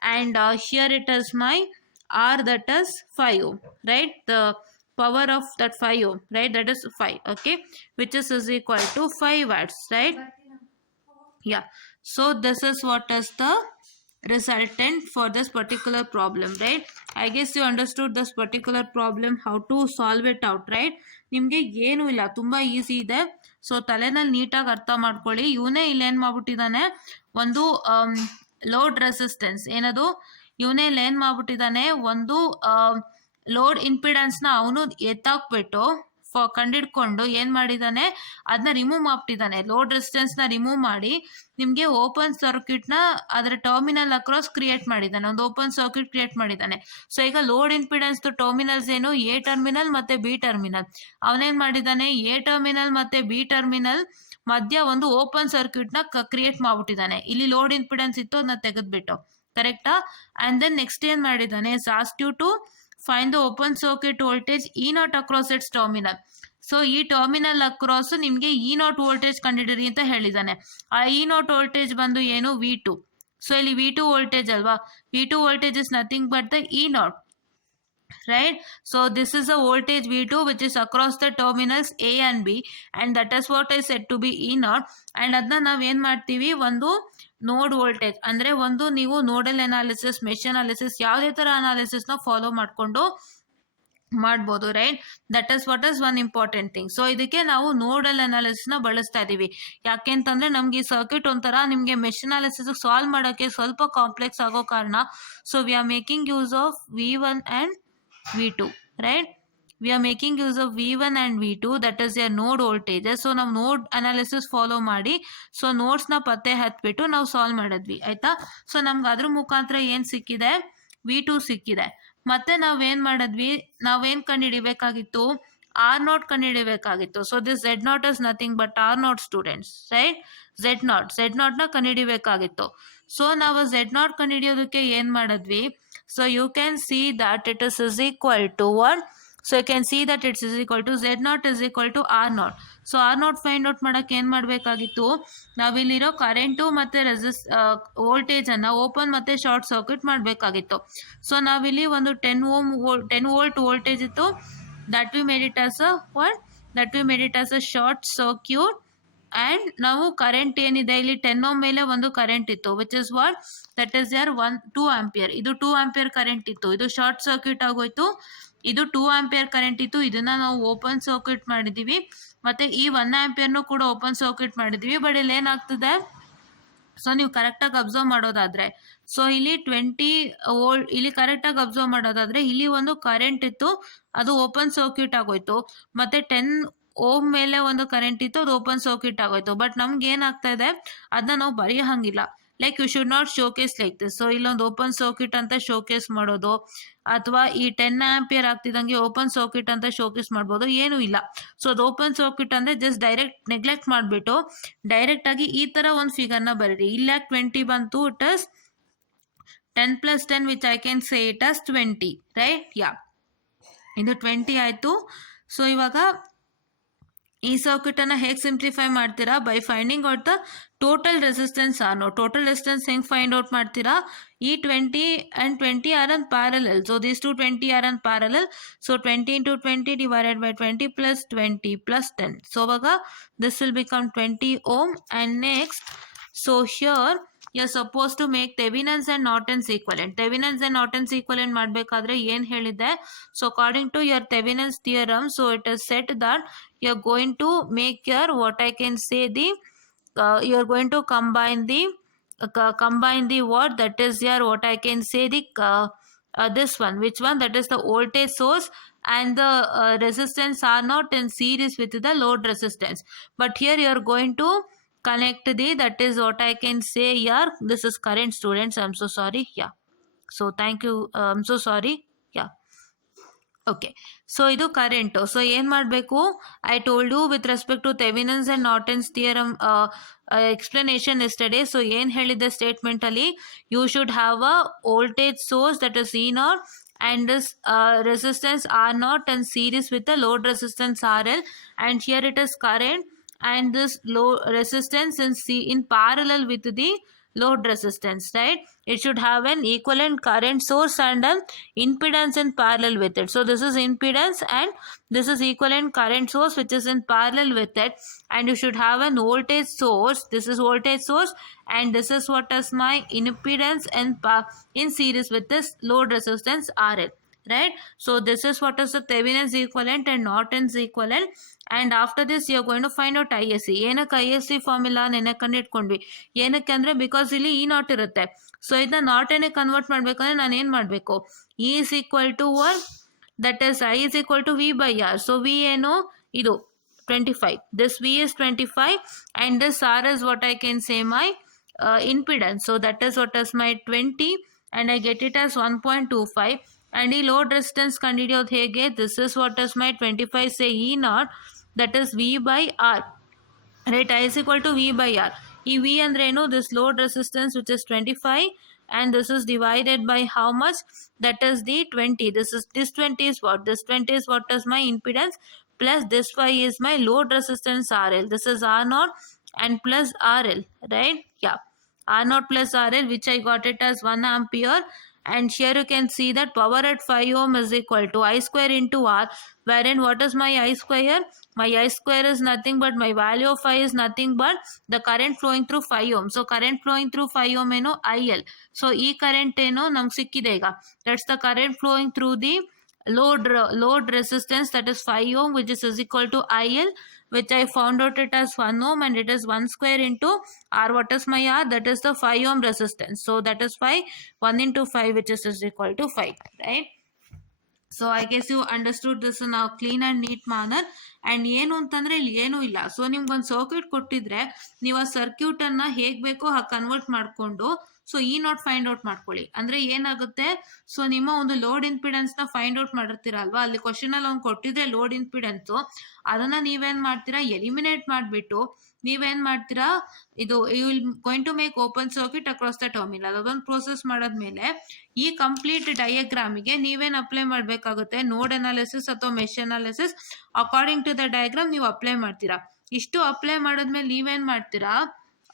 and here it is my R, that is 5 ohm, right? The power of that 5 ohm, right? That is 5, okay, which is equal to 5 watts, right? Yeah, so this is what is the resultant for this particular problem, right? I guess you understood this particular problem, how to solve it out, right? ನಿಮಗೆ ಏನೂ ಇಲ್ಲ, ತುಂಬ ಈಸಿ ಇದೆ. ಸೊ ತಲೆನಲ್ಲಿ ನೀಟಾಗಿ ಅರ್ಥ ಮಾಡ್ಕೊಳ್ಳಿ. ಇವನೇ ಇಲ್ಲೇನು ಮಾಡ್ಬಿಟ್ಟಿದ್ದಾನೆ, ಒಂದು ಲೋಡ್ ರೆಸಿಸ್ಟೆನ್ಸ್ ಏನದು, ಇವನೇ ಇಲ್ಲೇನು ಮಾಡ್ಬಿಟ್ಟಿದ್ದಾನೆ, ಒಂದು ಲೋಡ್ ಇಂಪಿಡೆನ್ಸ್ನ ಅವನು ಎತ್ತಾಕ್ಬಿಟ್ಟು ಕಂಡಿಡ್ಕೊಂಡು ಏನು ಮಾಡಿದ್ದಾನೆ, ಅದನ್ನ ರಿಮೂವ್ ಮಾಡ್ಬಿಟ್ಟಿದ್ದಾನೆ. ಲೋಡ್ ರೆಸಿಸ್ಟೆನ್ಸ್ನ ರಿಮೂವ್ ಮಾಡಿ ನಿಮಗೆ ಓಪನ್ ಸರ್ಕ್ಯೂಟ್ನ ಅದರ ಟರ್ಮಿನಲ್ ಅಕ್ರಾಸ್ ಕ್ರಿಯೇಟ್ ಮಾಡಿದ್ದಾನೆ, ಒಂದು ಓಪನ್ ಸರ್ಕ್ಯೂಟ್ ಕ್ರಿಯೇಟ್ ಮಾಡಿದ್ದಾನೆ. ಸೊ ಈಗ ಲೋಡ್ ಇಂಪಿಡೆನ್ಸ್ದು ಟರ್ಮಿನಲ್ಸ್ ಏನು, ಎ ಟರ್ಮಿನಲ್ ಮತ್ತು ಬಿ ಟರ್ಮಿನಲ್. ಅವನೇನು ಮಾಡಿದ್ದಾನೆ, ಎ ಟರ್ಮಿನಲ್ ಮತ್ತು ಬಿ ಟರ್ಮಿನಲ್ ಮಧ್ಯ ಒಂದು ಓಪನ್ ಸರ್ಕ್ಯೂಟ್ನ ಕ್ರಿಯೇಟ್ ಮಾಡ್ಬಿಟ್ಟಿದ್ದಾನೆ. ಇಲ್ಲಿ ಲೋಡ್ ಇಂಪಿಡೆನ್ಸ್ ಇತ್ತು, ಅದನ್ನ ತೆಗೆದ್ಬಿಟ್ಟು, ಕರೆಕ್ಟಾ? ಆ್ಯಂಡ್ ದೆನ್ ನೆಕ್ಸ್ಟ್ ಏನು ಮಾಡಿದ್ದಾನೆ, ask you to find the open circuit voltage E naught across its terminal. So ಈ ಟರ್ಮಿನಲ್ ಅಕ್ರಾಸ್ ನಿಮಗೆ ಇ ನಾಟ್ ವೋಲ್ಟೇಜ್ ಕಂಡಿಡಿರಿ ಅಂತ ಹೇಳಿದ್ದಾನೆ. ಆ ಇ ನಾಟ್ ವೋಲ್ಟೇಜ್ ಬಂದು ಏನು, V2. ಸೊ ಇಲ್ಲಿ V2 ವೋಲ್ಟೇಜ್ ಅಲ್ವಾ, V2 voltage is nothing but the E not, right? So this is a voltage V2 which is across the terminals A and B, and that is what is said to be E naught. and ಅದನ್ನ ನಾವೇನು ಮಾಡ್ತೀವಿ, ಒಂದು node voltage ಅಂದರೆ ಒಂದು ನೀವು nodal analysis, mesh analysis, ಯಾವುದೇ ಥರ ಅನಾಲಿಸಿಸ್ನ ಫಾಲೋ ಮಾಡಿಕೊಂಡು ಮಾಡ್ಬೋದು, right? That is what is one important thing. So ಇದಕ್ಕೆ ನಾವು ನೋಡಲ್ ಅನಾಲಿಸಿಸ್ನ ಬಳಸ್ತಾ ಇದ್ದೀವಿ. ಯಾಕೆಂತಂದರೆ ನಮ್ಗೆ ಈ ಸರ್ಕ್ಯೂಟ್ ಒಂಥರ ನಿಮಗೆ ಮೆಶ್ ಅನಾಲಿಸಿಸ್ ಸಾಲ್ವ್ ಮಾಡೋಕ್ಕೆ ಸ್ವಲ್ಪ ಕಾಂಪ್ಲೆಕ್ಸ್ ಆಗೋ ಕಾರಣ, so we are making use of V1 and V2, right? We are making use of V1 and V2, that is your node voltages. So ನಾವು ನೋಡ್ ಅನಾಲಿಸಿಸ್ ಫಾಲೋ ಮಾಡಿ, ಸೊ ನೋಡ್ಸ್ನ ಪತ್ತೆ ಹತ್ಬಿಟ್ಟು ನಾವು ಸಾಲ್ವ್ ಮಾಡಿದ್ವಿ, ಆಯಿತಾ? ಸೊ ನಮ್ಗೆ ಅದ್ರ ಮುಖಾಂತರ ಏನು ಸಿಕ್ಕಿದೆ, V2 ಸಿಕ್ಕಿದೆ. ಮತ್ತೆ ನಾವೇನು ಮಾಡಿದ್ವಿ, ನಾವೇನು ಕಂಡುಹಿಡಿಬೇಕಾಗಿತ್ತು, R ನಾಟ್ ಕಂಡುಹಿಡಿಬೇಕಾಗಿತ್ತು. So this Z naught is nothing but R naught, students, right? Z ನಾಟ್ನ ಕಂಡುಹಿಡಿಬೇಕಾಗಿತ್ತು. ಸೊ ನಾವು Z ನಾಟ್ ಕಂಡುಹಿಡಿಯೋದಕ್ಕೆ ಏನು ಮಾಡಿದ್ವಿ, so you can see that it is equal to what? So you can see that it is equal to Z naught is equal to R naught. So R naught find out ಮಾಡೋಕ್ಕೆ ಏನು ಮಾಡಬೇಕಾಗಿತ್ತು, ನಾವಿಲ್ಲಿರೋ current ಮತ್ತು ವೋಲ್ಟೇಜನ್ನು open ಮತ್ತು short circuit ಮಾಡಬೇಕಾಗಿತ್ತು. So ನಾವಿಲ್ಲಿ ಒಂದು 10 ವೋಲ್ಟ್ ವೋಲ್ಟೇಜ್ ಇತ್ತು, that we made it as a short circuit. And ನಾವು ಕರೆಂಟ್ ಏನಿದೆ ಇಲ್ಲಿ 10 ಓಮ್ ಮೇಲೆ ಒಂದು ಕರೆಂಟ್ ಇತ್ತು, which is what, that is your 2 ampere. ಇದು 2 ಆಂಪಿಯರ್ ಕರೆಂಟ್ ಇತ್ತು, ಇದು ಶಾರ್ಟ್ ಸರ್ಕ್ಯೂಟ್ ಆಗೋಯ್ತು. ಇದು 2 ಆಂಪಿಯರ್ ಕರೆಂಟ್ ಇತ್ತು, ಇದನ್ನು ನಾವು ಓಪನ್ ಸರ್ಕ್ಯೂಟ್ ಮಾಡಿದ್ದೀವಿ. ಮತ್ತು ಈ 1 ಆಂಪಿಯರ್ನು ಕೂಡ ಓಪನ್ ಸರ್ಕ್ಯೂಟ್ ಮಾಡಿದ್ದೀವಿ. ಬಟ್ ಇಲ್ಲಿ ಏನಾಗ್ತದೆ, ಸೊ ನೀವು ಕರೆಕ್ಟಾಗಿ ಅಬ್ಸರ್ವ್ ಮಾಡೋದಾದ್ರೆ, ಸೊ ಇಲ್ಲಿ 20 ವೋಲ್ಟ್, ಇಲ್ಲಿ ಕರೆಕ್ಟಾಗಿ ಅಬ್ಸರ್ವ್ ಮಾಡೋದಾದ್ರೆ ಇಲ್ಲಿ ಒಂದು ಕರೆಂಟ್ ಇತ್ತು, ಅದು ಓಪನ್ ಸರ್ಕ್ಯೂಟ್ ಆಗೋಯ್ತು. ಮತ್ತೆ 10 ಓಮ್ ಮೇಲೆ ಒಂದು ಕರೆಂಟ್ ಇತ್ತು, ಅದು ಓಪನ್ ಸರ್ಕ್ಯೂಟ್ ಆಗೋಯ್ತು. ಬಟ್ ನಮ್ಗೆ ಏನಾಗ್ತಾ ಇದೆ, ಅದನ್ನ ನಾವು ಬರೆಯೋ ಹಂಗಿಲ್ಲ. Like you should not showcase like this. So ಇಲ್ಲೊಂದು ಓಪನ್ ಸರ್ಕ್ಯೂಟ್ ಅಂತ ಶೋಕೇಸ್ ಮಾಡೋದು, ಅಥವಾ ಈ 10 ಆಂಪಿಯರ್ ಆಗ್ತಿದ್ದಂಗೆ ಓಪನ್ ಸರ್ಕ್ಯೂಟ್ ಅಂತ ಶೋಕೇಸ್ ಮಾಡ್ಬೋದು, ಏನೂ ಇಲ್ಲ. ಸೊ ಅದು ಓಪನ್ ಸರ್ಕ್ಯೂಟ್ ಅಂದರೆ ಜಸ್ಟ್ ಡೈರೆಕ್ಟ್ ನೆಗ್ಲೆಕ್ಟ್ ಮಾಡಿಬಿಟ್ಟು ಡೈರೆಕ್ಟ್ ಆಗಿ ಈ ಥರ ಒಂದು ಫಿಗರ್ನ ಬರೀರಿ. ಇಲ್ಲ 20 ಬಂತು, it is 10 + 10 which I can say it as 20, right? Yeah, ಇದು 20 ಆಯಿತು. ಸೊ ಇವಾಗ ಈ ಸರ್ಕ್ಯೂಟನ್ನು ಹೇಗೆ ಸಿಂಪ್ಲಿಫೈ ಮಾಡ್ತೀರಾ? By finding out the total resistance R naught. Total resistance ಹೆಂಗೆ ಫೈಂಡ್ ಔಟ್ ಮಾಡ್ತೀರಾ? ಈ 20 and 20 are in parallel. So these two 20 are in parallel. So 20 into 20 divided by 20 plus 20 plus 10. So this will become 20 ohm. And next, so here you're supposed to make Thevinins and Nortons equivalent. Thevinins and Nortons equivalent ಮಾಡಬೇಕಾದ್ರೆ ಏನು ಹೇಳಿದೆ? So according to your Thevinins theorem, so it is said that you're going to make your, what I can say, the you're going to combine the what, that is your, what I can say, the this one, which one? That is the voltage source and the resistance are not in series with the load resistance. But here you are going to connect the, that is what I can say here, this is current, students, I'm so sorry. Yeah, so thank you, I'm so sorry. Yeah, okay. So ಇದು current. So ಏನು ಮಾಡಬೇಕು? I told you with respect to Thevenin's and Norton's theorem explanation yesterday. So ಏನು ಹೇಳಿದ್ದೆ ಸ್ಟೇಟ್ಮೆಂಟಲ್ಲಿ? You should have a voltage source that is E naught and this resistance R naught and series with the load resistance RL, and here it is current and this load resistance in parallel with the load resistance, right? It should have an equivalent current source and an impedance in parallel with it. So this is impedance and this is equivalent current source which is in parallel with it, and you should have an voltage source. This is voltage source and this is what is my impedance and in series with this load resistance RL, right? So this is what is the Thevinins equivalent and Nortons equivalent. And after this you are going to find out ISC. ಏನಕ್ಕೆ ISC formula ನೆನೆ ಕಂಡಿಟ್ಕೊಂಡ್ವಿ? ಏನಕ್ಕೆ ಅಂದರೆ ಬಿಕಾಸ್ ಇಲ್ಲಿ E naught ಇರುತ್ತೆ. ಸೊ ಇದನ್ನ ನಾಟನ್ನೇ ಕನ್ವರ್ಟ್ ಮಾಡಬೇಕಂದ್ರೆ ನಾನು ಏನು ಮಾಡಬೇಕು? E is equal to what? That is I is equal to V by R. So V ಏನು? ಇದು 25. This V is 25 and this R is what I can say my impedance. So that is what is my 20 and I get it as 1.25. and ಈ load resistance ಕಂಡುಹಿಡಿಯೋದು ಹೇಗೆ? This is what is my 25 say E naught, that is V by R, right? I is equal to V by R. ಈ V ಅಂದ್ರೆ ಏನು? This load resistance which is 25 and this is divided by how much? That is the 20. This 20 is what? This 20 is what is my impedance plus this 5 is my load resistance RL. This is R naught and plus RL, right? Yeah, R naught plus RL, which I got it as 1 ampere. And here you can see that power at 5 ohm is equal to I square into R, wherein what is my I square? My I square is nothing but my value of I is nothing but the current flowing through 5 ohm. So current flowing through 5 ohm ಏನು? IL. So ಈ current ಏನು ನಮ್ಗೆ ಸಿಕ್ಕಿದೆ ಈಗ. That's the current flowing through the load resistance, that is 5 ohm, which is equal to IL, which I found out it as 1 ohm and it is 1 square into R. What is my R? That is the 5 ohm resistance. So that is 5, 1 into 5, which is equal to 5, right? So I guess you understood this in a clean and neat manner. And ಏನು ಅಂತಂದರೆ ಇಲ್ಲಿ ಏನೂ ಇಲ್ಲ. ಸೊ ನಿಮ್ಗೊಂದು ಸರ್ಕ್ಯೂಟ್ ಕೊಟ್ಟಿದ್ರೆ ನೀವು ಆ ಸರ್ಕ್ಯೂಟನ್ನು ಹೇಗೆ ಬೇಕೋ ಹಾಗೆ ಕನ್ವರ್ಟ್ ಮಾಡಿಕೊಂಡು so E naught find out ಮಾಡ್ಕೊಳ್ಳಿ. ಅಂದರೆ ಏನಾಗುತ್ತೆ? ಸೊ ನಿಮ್ಮ ಒಂದು ಲೋಡ್ ಇಂಪಿಡೆನ್ಸ್ನ ಫೈಂಡ್ ಔಟ್ ಮಾಡಿರ್ತೀರಲ್ವಾ, ಅಲ್ಲಿ ಕ್ವಶನಲ್ಲಿ ಅವ್ನು ಕೊಟ್ಟಿದ್ರೆ ಲೋಡ್ ಇಂಪಿಡೆನ್ಸು, ಅದನ್ನು ನೀವೇನು ಮಾಡ್ತೀರಾ? ಎಲಿಮಿನೇಟ್ ಮಾಡಿಬಿಟ್ಟು ನೀವೇನು ಮಾಡ್ತೀರಾ? ಇದು you will going to make open circuit across the terminal. ಅದೊಂದು ಪ್ರೋಸೆಸ್ ಮಾಡಾದ್ಮೇಲೆ ಈ ಕಂಪ್ಲೀಟ್ ಡಯಾಗ್ರಾಮಿಗೆ ನೀವೇನು ಅಪ್ಲೈ ಮಾಡಬೇಕಾಗುತ್ತೆ? ನೋಡ್ ಅನಾಲಿಸಿಸ್ ಅಥವಾ mesh analysis according to the diagram ನೀವು ಅಪ್ಲೈ ಮಾಡ್ತೀರಾ. ಇಷ್ಟು ಅಪ್ಲೈ ಮಾಡಿದ್ಮೇಲೆ ನೀವೇನು ಮಾಡ್ತೀರಾ?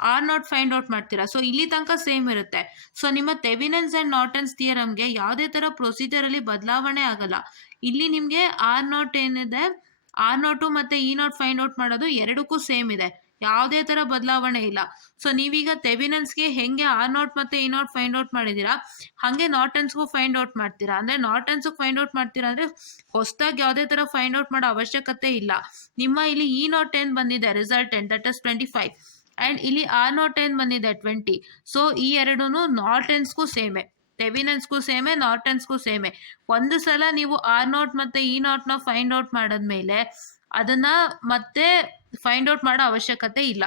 R naught ಫೈಂಡ್ ಔಟ್ ಮಾಡ್ತೀರಾ. ಸೊ ಇಲ್ಲಿ ತನಕ ಸೇಮ್ ಇರುತ್ತೆ. ಸೊ ನಿಮ್ಮ ಥೆವಿನಿನ್ಸ್ ಆ್ಯಂಡ್ ನಾರ್ಟನ್ಸ್ ಥಿಯರಮ್ಗೆ ಯಾವುದೇ ಥರ ಪ್ರೊಸೀಜರಲ್ಲಿ ಬದಲಾವಣೆ ಆಗಲ್ಲ. ಇಲ್ಲಿ ನಿಮಗೆ R naught ಏನಿದೆ, R naught ಮತ್ತು E naught ಫೈಂಡ್ ಔಟ್ ಮಾಡೋದು ಎರಡಕ್ಕೂ ಸೇಮ್ ಇದೆ, ಯಾವುದೇ ಥರ ಬದಲಾವಣೆ ಇಲ್ಲ. ಸೊ ನೀವೀಗ ಥೆವಿನಿನ್ಸ್ಗೆ ಹೆಂಗೆ R naught ಮತ್ತು E naught ಫೈಂಡ್ ಔಟ್ ಮಾಡಿದ್ದೀರಾ ಹಾಗೆ ನಾರ್ಟನ್ಸ್ಗೂ ಫೈಂಡ್ ಔಟ್ ಮಾಡ್ತೀರಾ. ಅಂದರೆ ನಾರ್ಟನ್ಸ್ಗೆ ಫೈಂಡ್ ಔಟ್ ಮಾಡ್ತೀರಾ ಅಂದರೆ ಹೊಸದಾಗಿ ಯಾವುದೇ ಥರ ಫೈಂಡ್ ಔಟ್ ಮಾಡೋ ಅವಶ್ಯಕತೆ ಇಲ್ಲ. ನಿಮ್ಮ ಇಲ್ಲಿ E naught ಏನು ಬಂದಿದೆ ರಿಸಲ್ಟೆಂಟ್, ದಟ್ ಇಸ್ 25 ಆ್ಯಂಡ್ ಇಲ್ಲಿ ಆರ್ ನಾಟ್ ಏನು ಬಂದಿದೆ 20. ಸೊ ಈ ಎರಡೂ ನಾರ್ಟನ್ಸ್ಗೂ ಸೇಮೆ, ಥೆವಿನಿನ್ಸ್ಗೂ ಸೇಮೆ, ನಾರ್ಟನ್ಸ್ಗೂ ಸೇಮೆ. ಒಂದು ಸಲ ನೀವು ಆರ್ ನಾಟ್ ಮತ್ತು ಇ ನಾಟ್ನ ಫೈಂಡ್ ಔಟ್ ಮಾಡಿದ್ಮೇಲೆ ಅದನ್ನು ಮತ್ತೆ ಫೈಂಡ್ ಔಟ್ ಮಾಡೋ ಅವಶ್ಯಕತೆ ಇಲ್ಲ.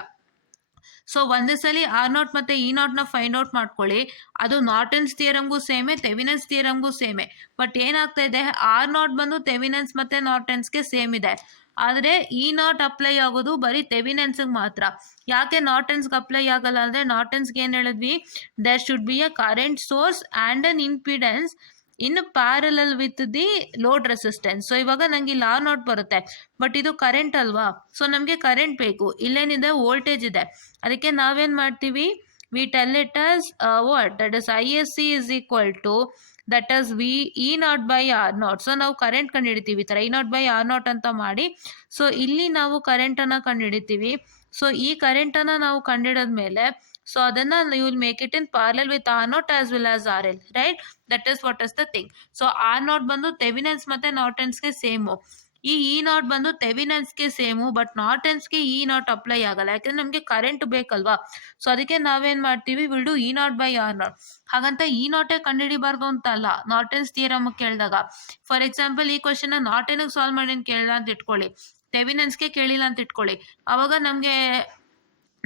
ಸೊ ಒಂದೇ ಸಲ ಆರ್ ನಾಟ್ ಮತ್ತು ಇ ನಾಟ್ನ ಫೈಂಡ್ ಔಟ್ ಮಾಡ್ಕೊಳ್ಳಿ. ಅದು ನಾರ್ಟನ್ಸ್ ಥಿಯರಮ್ಗೂ ಸೇಮೆ, ಥೆವಿನಿನ್ಸ್ ಥಿಯರಮ್ಗೂ ಸೇಮೆ. ಬಟ್ ಏನಾಗ್ತಾ ಇದೆ, ಆರ್ ನಾಟ್ ಬಂದು ಥೆವಿನಿನ್ಸ್ ಮತ್ತು ನಾರ್ಟನ್ಸ್ಗೆ ಸೇಮ್ ಇದೆ. ಆದರೆ ಇ ನಾಟ್ ಅಪ್ಲೈ ಆಗೋದು ಬರೀ ಥೆವಿನಿನ್ಸ್ಗೆ ಮಾತ್ರ. ಯಾಕೆ ನಾರ್ಟನ್ಸ್ಗೆ ಅಪ್ಲೈ ಆಗಲ್ಲ ಅಂದರೆ, ನಾರ್ಟನ್ಸ್ಗೆ ಏನು ಹೇಳಿದ್ವಿ, there should be a current source and an impedance in parallel with the load resistance. So ಇವಾಗ ನಂಗೆ ಇಲ್ಲಿ ಆರ್ ನಾಟ್ ಬರುತ್ತೆ, ಬಟ್ ಇದು ಕರೆಂಟ್ ಅಲ್ವಾ, ಸೊ ನಮಗೆ ಕರೆಂಟ್ ಬೇಕು. ಇಲ್ಲೇನಿದೆ, ವೋಲ್ಟೇಜ್ ಇದೆ. ಅದಕ್ಕೆ ನಾವೇನು ಮಾಡ್ತೀವಿ, we tell it as what, that is ISC is equal to that is V E naught by R naught. So ನಾವು ಕರೆಂಟ್ ಕಂಡುಹಿಡಿತೀವಿ, ಈ ಥರ E naught by R not ಅಂತ ಮಾಡಿ. ಸೊ ಇಲ್ಲಿ ನಾವು ಕರೆಂಟನ್ನು ಕಂಡುಹಿಡಿತೀವಿ. ಸೊ ಈ ಕರೆಂಟನ್ನು ನಾವು ಕಂಡುಹಿಡಿದ್ಮೇಲೆ ಸೊ ಅದನ್ನು you will make it in parallel with R naught as well as R L, right? That is what is the thing. So R naught ಬಂದು ಥೆವಿನಿನ್ಸ್ ಮತ್ತು ನಾರ್ಟನ್ಸ್ಗೆ ಸೇಮು, ಈ ಇ ನಾಟ್ ಬಂದು ಥೆವಿನಿನ್ಸ್ಗೆ ಸೇಮು, ಬಟ್ ನಾರ್ಟನ್ಸ್ಗೆ E naught apply ಆಗಲ್ಲ, ಯಾಕಂದರೆ ನಮಗೆ ಕರೆಂಟ್ ಬೇಕಲ್ವಾ. ಸೊ ಅದಕ್ಕೆ ನಾವೇನು ಮಾಡ್ತೀವಿ, will do E naught by R naught. ಹಾಗಂತ ಇ ನಾಟೇ ಕಂಡುಹಿಡಿಬಾರ್ದು ಅಂತ ಅಲ್ಲ. ನಾರ್ಟನ್ಸ್ ಥಿಯರಮ್ ಕೇಳಿದಾಗ, ಫಾರ್ ಎಕ್ಸಾಂಪಲ್ ಈ ಕ್ವಶನ್ನ ನಾರ್ಟನ್ಗೆ ಸಾಲ್ವ್ ಮಾಡಿ ಅಂತ ಕೇಳಿಲ್ಲ ಅಂತ ಇಟ್ಕೊಳ್ಳಿ, ಥೆವಿನಿನ್ಸ್ಗೆ ಕೇಳಿಲ್ಲ ಅಂತ ಇಟ್ಕೊಳ್ಳಿ, ಆವಾಗ ನಮಗೆ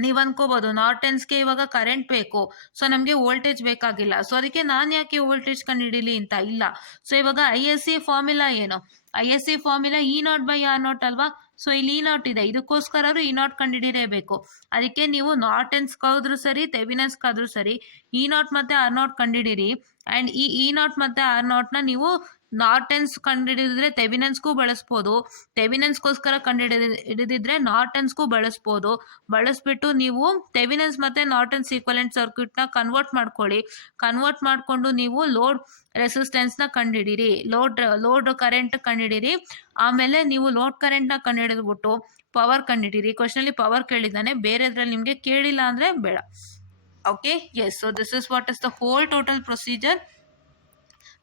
ನೀವು ಅನ್ಕೋಬೋದು ನಾರ್ಟನ್ಸ್ಗೆ ಇವಾಗ ಕರೆಂಟ್ ಬೇಕು, ಸೊ ನಮಗೆ ವೋಲ್ಟೇಜ್ ಬೇಕಾಗಿಲ್ಲ. ಸೊ ಅದಕ್ಕೆ ನಾನು ಯಾಕೆ ವೋಲ್ಟೇಜ್ ಕಂಡುಹಿಡೀಲಿ ಅಂತ ಇಲ್ಲ. ಸೊ ಇವಾಗ ISC ಫಾರ್ಮುಲಾ ಏನು, ISC formula E naught by R naught ಅಲ್ವಾ. ಸೊ ಇಲ್ಲಿ ಇ ನಾಟ್ ಇದೆ, ಇದಕ್ಕೋಸ್ಕರ ಇ ನಾಟ್ ಕಂಡುಹಿಡಿಯಲೇಬೇಕು. ಅದಕ್ಕೆ ನೀವು ನಾರ್ಟನ್ಸ್ಗಾದ್ರೂ ಸರಿ, ಥೆವಿನಿನ್ಸ್ಗಾದ್ರೂ ಸರಿ, ಇ ನಾಟ್ ಮತ್ತು ಆರ್ ನಾಟ್ ಕಂಡುಹಿಡೀರಿ. ಆ್ಯಂಡ್ ಈ ಇ ನಾಟ್ ಮತ್ತು ಆರ್ ನಾಟ್ನ ನೀವು ನಾರ್ಟನ್ಸ್ ಕಂಡುಹಿಡಿದಿದ್ರೆ ಥೆವಿನಿನ್ಸ್ಗೂ ಬಳಸ್ಬೋದು, ಥೆವಿನಿನ್ಸ್ಗೋಸ್ಕರ ಹಿಡಿದಿದ್ರೆ ನಾರ್ಟನ್ಸ್ಗೂ ಬಳಸ್ಬಿಟ್ಟು ನೀವು ಥೆವಿನಿನ್ಸ್ ಮತ್ತು ನಾರ್ಟನ್ಸ್ ಈಕ್ವಲೆಂಟ್ ಸರ್ಕ್ಯೂಟ್ನ ಕನ್ವರ್ಟ್ ಮಾಡ್ಕೊಳ್ಳಿ. ಕನ್ವರ್ಟ್ ಮಾಡಿಕೊಂಡು ನೀವು ಲೋಡ್ ರೆಸಿಸ್ಟೆನ್ಸ್ನ ಕಂಡುಹಿಡೀರಿ, ಲೋಡ್ ಕರೆಂಟ್ ಕಂಡುಹಿಡೀರಿ. ಆಮೇಲೆ ನೀವು ಲೋಡ್ ಕರೆಂಟ್ನ ಕಂಡುಹಿಡಿದ್ಬಿಟ್ಟು ಪವರ್ ಕಂಡುಹಿಡೀರಿ. ಕ್ವಶನಲ್ಲಿ ಪವರ್ ಕೇಳಿದ್ದಾನೆ, ಬೇರೆದ್ರಲ್ಲಿ ನಿಮಗೆ ಕೇಳಿಲ್ಲ ಅಂದರೆ ಬೇಡ. Okay, yes. So this is what is the whole total procedure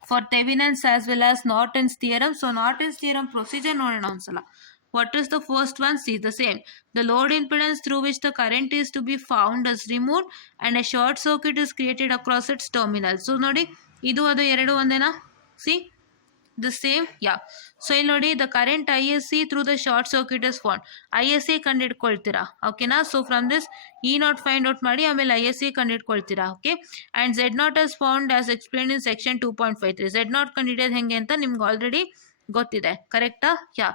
for Thevinins as well as Norton's theorem. So Norton's theorem procedure ನೋಡೋಣ ಒಂದ್ಸಲ. What is the first one? See, the same. The load impedance through which the current is to be found is removed and a short circuit is created across its terminal. So ನೋಡಿ, ಇದು ಅದು ಎರಡು ಒಂದೇನಾ? See, the same, yeah. ಸೊ ಇಲ್ಲಿ ನೋಡಿ, the current ISC through the short circuit is found. ISC ಕಂಡುಹಿಡ್ಕೊಳ್ತೀರಾ, ಓಕೆನಾ? So from this E naught find out ಮಾಡಿ ಆಮೇಲೆ ISC ಕಂಡುಹಿಡ್ಕೊಳ್ತೀರಾ, okay? And Z naught is found as explain in section 2.53. Z naught ಕಂಡುಹಿಡಿಯೋದು ಹೆಂಗೆ ಅಂತ ನಿಮ್ಗೆ ಆಲ್ರೆಡಿ ಗೊತ್ತಿದೆ, ಕರೆಕ್ಟಾ? ಯಾ.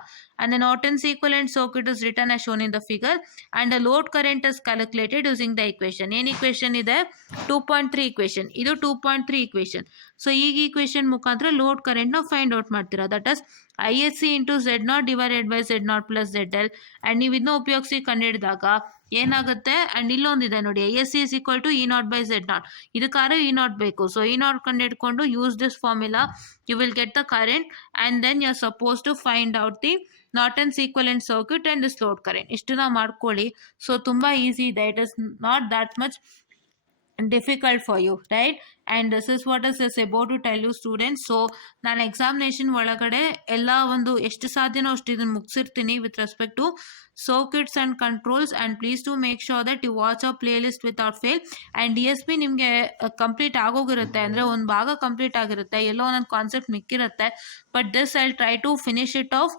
And the Norton's equivalent circuit is written as shown in the figure and the load current is calculated using the equation. ಏನು equation ಇದೆ? 2.3 equation. ಇದು 2.3 equation. ಸೊ ಈಗ equation ಮುಖಾಂತರ ಲೋಡ್ ಕರೆಂಟ್ನ ಫೈಂಡ್ ಔಟ್ ಮಾಡ್ತೀರಾ. That is ISC into Z0 divided by Z0 plus ZL. And ನೀವು ಇದನ್ನ ಉಪಯೋಗಿಸಿ ಕಂಡುಹಿಡಿದಾಗ ಏನಾಗುತ್ತೆ, ಆ್ಯಂಡ್ ಇಲ್ಲೊಂದಿದೆ ನೋಡಿ, ISC is equal to E naught by Z0. ಇದಕ್ಕಾದ್ರೆ ಇ ನಾಟ್ ಬೇಕು. ಸೊ ಇ ನಾಟ್ ಕಂಡುಹಿಡ್ಕೊಂಡು use this formula, you will get the current and then you are suppose to find out the Norton's equivalent circuit and this load current. ಇಷ್ಟನ್ನ ಮಾಡ್ಕೊಳ್ಳಿ. ಸೊ ತುಂಬ ಈಸಿ ಇದೆ, it is not that much difficult for you, right? And this is what is about to tell you students. ಸೊ ನಾನು examination ಒಳಗಡೆ ಎಲ್ಲ ಒಂದು ಎಷ್ಟು ಸಾಧ್ಯನೋ ಅಷ್ಟು ಇದನ್ನು ಮುಗಿಸಿರ್ತೀನಿ with respect to circuits and controls. And please to make sure that you watch a playlist without fail. And DSP ನಿಮಗೆ ಕಂಪ್ಲೀಟ್ ಆಗೋಗಿರುತ್ತೆ, ಅಂದರೆ ಒಂದು ಭಾಗ ಕಂಪ್ಲೀಟ್ ಆಗಿರುತ್ತೆ, ಎಲ್ಲೋ ಒಂದೊಂದು ಕಾನ್ಸೆಪ್ಟ್ ಮಿಕ್ಕಿರುತ್ತೆ. But this I try to finish it off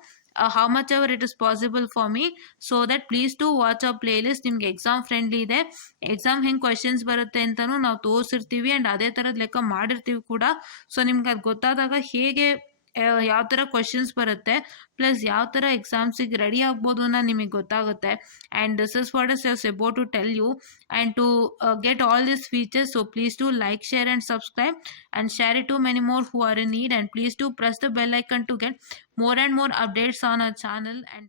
how much ever it is possible for me, so that please do watch our playlist. ನಿಮ್ಗೆ ಎಕ್ಸಾಮ್ ಫ್ರೆಂಡ್ಲಿ ಇದೆ. ಎಕ್ಸಾಮ್ ಹೆಂಗೆ ಕ್ವಶನ್ಸ್ ಬರುತ್ತೆ ಅಂತಲೂ ನಾವು ತೋರಿಸಿರ್ತೀವಿ ಆ್ಯಂಡ್ ಅದೇ ಥರದ ಲೆಕ್ಕ ಮಾಡಿರ್ತೀವಿ ಕೂಡ. ಸೊ ನಿಮ್ಗೆ ಅದು ಗೊತ್ತಾದಾಗ ಹೇಗೆ ಯಾವ ಥರ ಕ್ವಶನ್ಸ್ ಬರುತ್ತೆ ಪ್ಲಸ್ ಯಾವ ಥರ ಎಕ್ಸಾಮ್ಸಿಗೆ ರೆಡಿ ಆಗ್ಬೋದು ಅನ್ನೋ ನಿಮಗೆ ಗೊತ್ತಾಗುತ್ತೆ. And this is what is about to tell you. And to get all this features, so please to like, share and subscribe and share it to many more who are in need. And please do press the bell icon to get more and more updates on our channel. And